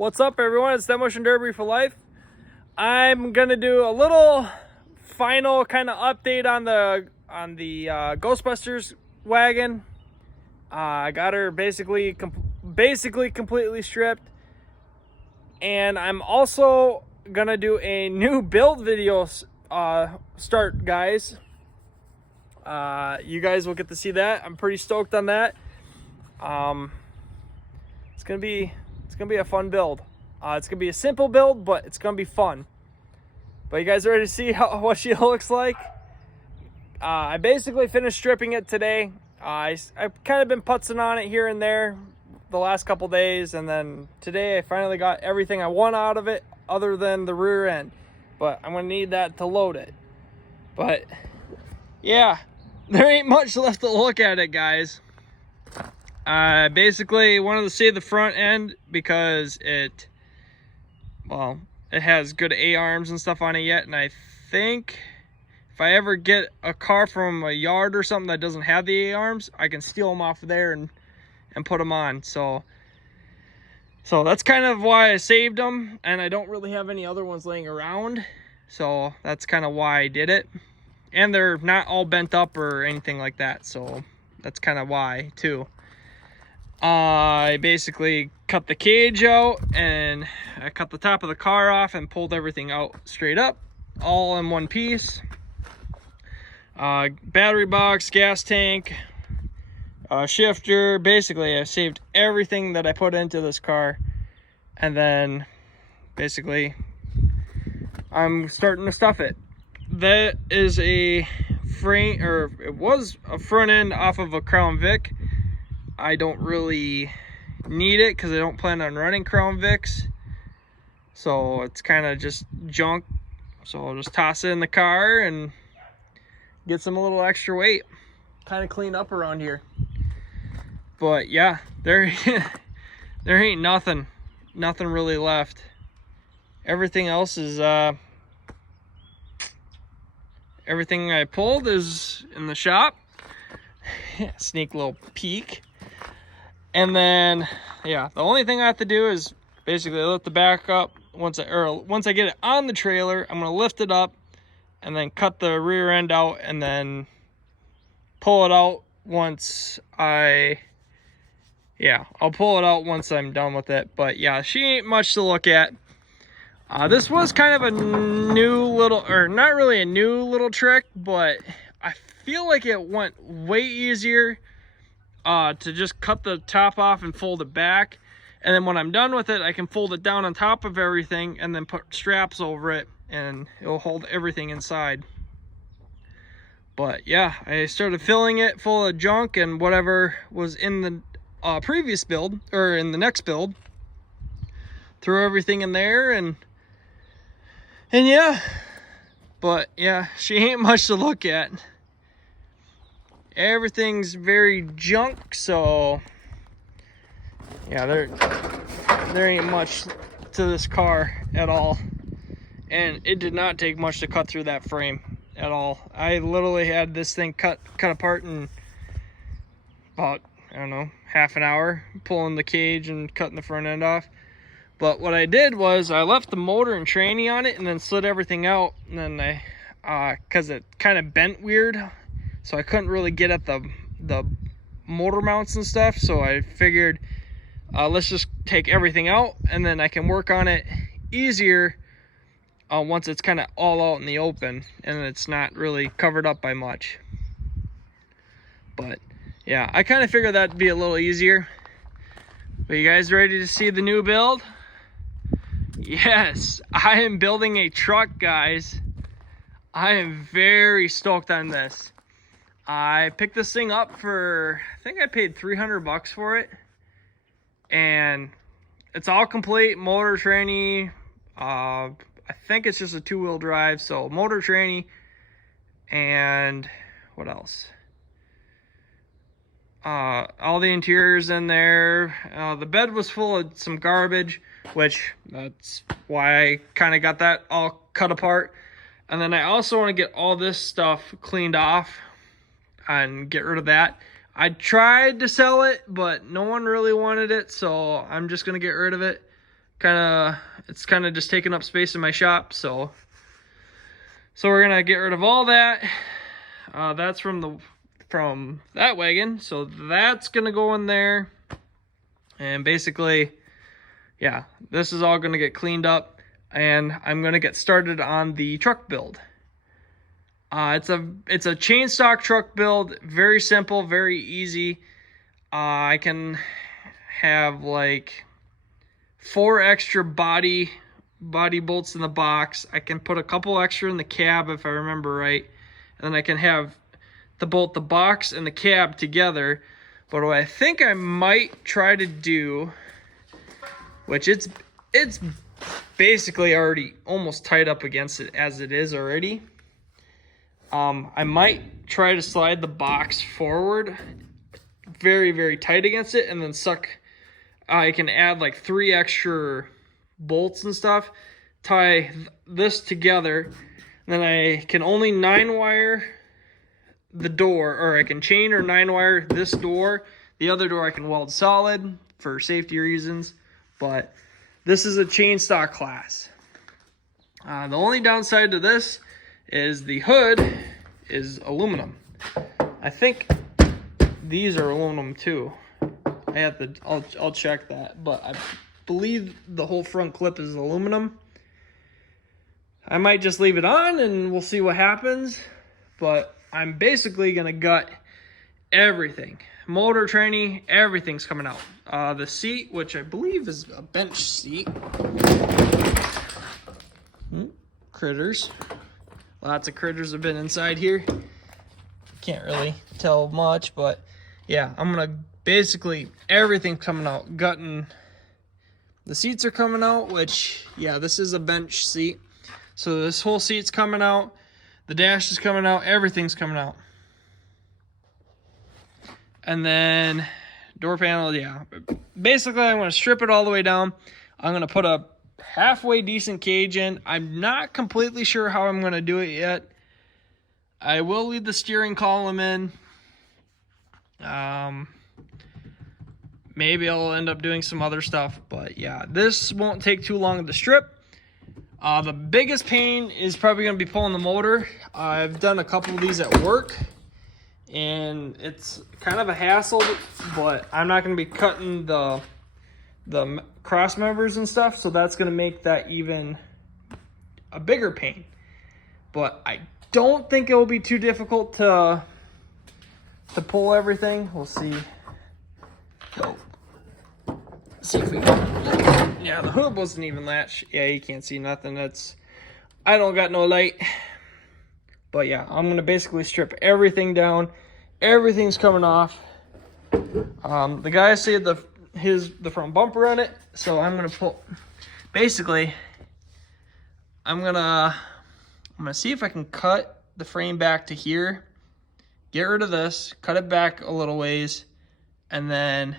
What's up, everyone? It's Demolition Derby for life. I'm gonna do a little final kind of update on the Ghostbusters wagon. I got her basically completely stripped, and I'm also gonna do a new build video start, guys. You guys will get to see that. I'm pretty stoked on that. It's gonna be a fun build. It's gonna be a simple build, but it's gonna be fun. But you guys ready to see what she looks like? I basically finished stripping it today. I've kind of been putzing on it here and there the last couple days, and then today I finally got everything I want out of it other than the rear end. But I'm gonna need that to load it. But yeah, there ain't much left to look at it, guys. I basically wanted to save the front end because it has good A-arms and stuff on it yet, and I think if I ever get a car from a yard or something that doesn't have the A-arms, I can steal them off of there and put them on. So that's kind of why I saved them, and I don't really have any other ones laying around, so that's kind of why I did it. And they're not all bent up or anything like that, so that's kind of why too. I basically cut the cage out, and I cut the top of the car off and pulled everything out straight up, all in one piece. Battery box, gas tank, shifter. Basically, I saved everything that I put into this car, and then basically I'm starting to stuff it. That is a frame, or it was a front end off of a Crown Vic. I don't really need it because I don't plan on running Crown Vics, so it's kind of just junk. So I'll just toss it in the car and get some little extra weight, kind of clean up around here. But yeah, there ain't nothing really left. Everything else is everything I pulled is in the shop. Sneak little peek. And then, yeah, the only thing I have to do is basically lift the back up. Once I get it on the trailer, I'm gonna lift it up and then cut the rear end out, and then pull it out once I'll pull it out once I'm done with it. But yeah, she ain't much to look at. This was kind of a new little, or not really a new little trick, but I feel like it went way easier to just cut the top off and fold it back, and then when I'm done with it, I can fold it down on top of everything and then put straps over it, and it'll hold everything inside. But yeah, I started filling it full of junk and whatever was in the previous build, or in the next build. Threw everything in there, and yeah, but yeah, she ain't much to look at. Everything's very junk, so yeah, there ain't much to this car at all. And it did not take much to cut through that frame at all. I literally had this thing cut apart in about, I don't know, half an hour, pulling the cage and cutting the front end off. But what I did was I left the motor and tranny on it and then slid everything out, and then because it kind of bent weird, so I couldn't really get at the motor mounts and stuff. So I figured, let's just take everything out, and then I can work on it easier once it's kind of all out in the open and it's not really covered up by much. But yeah, I kind of figured that'd be a little easier. But you guys ready to see the new build? Yes, I am building a truck, guys. I am very stoked on this. I picked this thing up for, I think I paid 300 bucks for it, and it's all complete, motor, tranny. I think it's just a 2-wheel drive, so motor, tranny, and what else? All the interiors in there. The bed was full of some garbage, which that's why I kind of got that all cut apart. And then I also want to get all this stuff cleaned off and get rid of that. I tried to sell it, but no one really wanted it, so I'm just gonna get rid of it. it's kind of just taking up space in my shop. So we're gonna get rid of all that. That's from that wagon, so that's gonna go in there. And basically, yeah, this is all gonna get cleaned up, and I'm gonna get started on the truck build. It's a chain stock truck build, very simple, very easy. I can have like 4 extra body bolts in the box. I can put a couple extra in the cab if I remember right, and then I can have bolt the box and the cab together. But what I think I might try to do, which it's basically already almost tied up against it as it is already. I might try to slide the box forward very, very tight against it, and then I can add like 3 extra bolts and stuff, tie this together, and then I can only 9-wire the door, or I can chain or 9-wire this door. The other door I can weld solid for safety reasons, but this is a chain stock class. The only downside to this is the hood is aluminum. I think these are aluminum too. I'll check that, but I believe the whole front clip is aluminum. I might just leave it on and we'll see what happens, but I'm basically gonna gut everything. Motor, tranny, everything's coming out. The seat, which I believe is a bench seat. Critters. Lots of critters have been inside here. Can't really tell much, but yeah, I'm gonna basically, everything's coming out. Gutting. The seats are coming out, which, yeah, this is a bench seat. So this whole seat's coming out. The dash is coming out. Everything's coming out. And then door panel, yeah. Basically, I'm going to strip it all the way down. I'm going to put a halfway decent cage in. I'm not completely sure how I'm going to do it yet. I will leave the steering column in. Maybe I'll end up doing some other stuff, but yeah, this won't take too long to strip. The biggest pain is probably going to be pulling the motor. I've done a couple of these at work, and it's kind of a hassle, but I'm not going to be cutting the cross members and stuff, so that's going to make that even a bigger pain. But I don't think it will be too difficult to pull everything. We'll see. See if we can. Yeah, the hood wasn't even latched. Yeah, you can't see nothing. I don't got no light. But yeah, I'm gonna basically strip everything down. Everything's coming off. The guy said the front bumper on it, so I'm gonna pull. Basically, I'm gonna see if I can cut the frame back to here. Get rid of this, cut it back a little ways, and then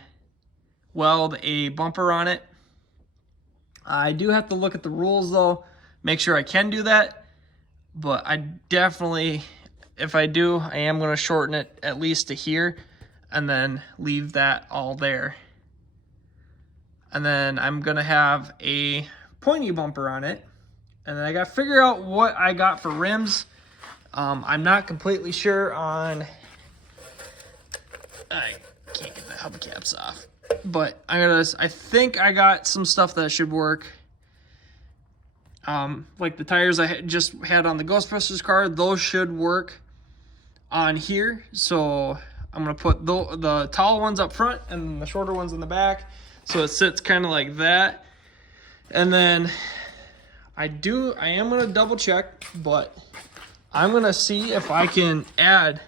weld a bumper on it. I do have to look at the rules though, make sure I can do that, but I definitely, if I do, I am going to shorten it at least to here and then leave that all there. And then I'm going to have a pointy bumper on it, and then I got to figure out what I got for rims. I'm not completely sure on, I can't get the hubcaps off. But I think I got some stuff that should work. Like the tires I just had on the Ghostbusters car, those should work on here. So I'm gonna put the tall ones up front and the shorter ones in the back, so it sits kind of like that. And then I am gonna double check, but I'm gonna see if I can add,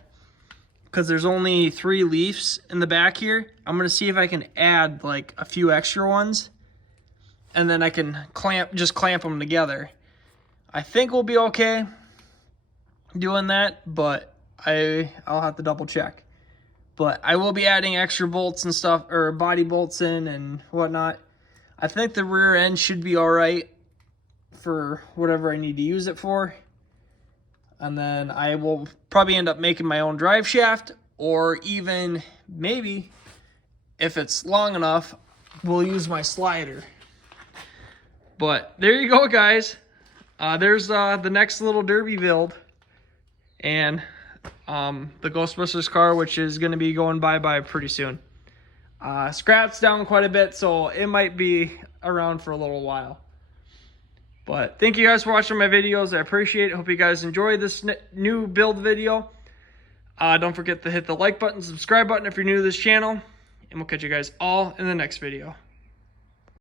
because there's only 3 leaves in the back here. I'm gonna see if I can add like a few extra ones, and then I can just clamp them together. I think we'll be okay doing that, but I'll have to double check. But I will be adding extra bolts and stuff, or body bolts in and whatnot. I think the rear end should be all right for whatever I need to use it for. And then I will probably end up making my own drive shaft, or even maybe if it's long enough, we'll use my slider. But there you go, guys. There's the next little derby build, and the Ghostbusters car, which is going to be going bye-bye pretty soon. Scrap's down quite a bit, so it might be around for a little while. But thank you guys for watching my videos. I appreciate it. Hope you guys enjoy this new build video. Don't forget to hit the like button, subscribe button if you're new to this channel, and we'll catch you guys all in the next video.